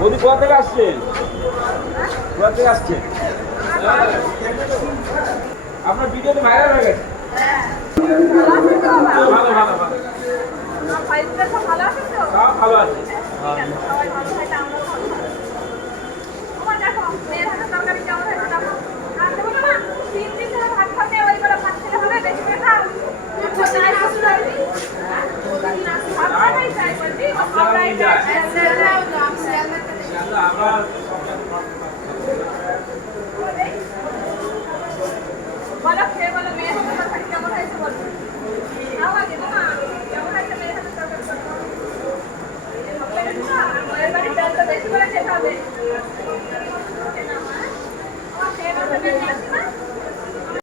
মোদি কোথা থেকে আসছেন? কোথা থেকে আসছেন? আপনার ভিডিওতে ভাইরাল হয়ে গেছে। ভালো ভালো ভালো, সব ভালো আছে।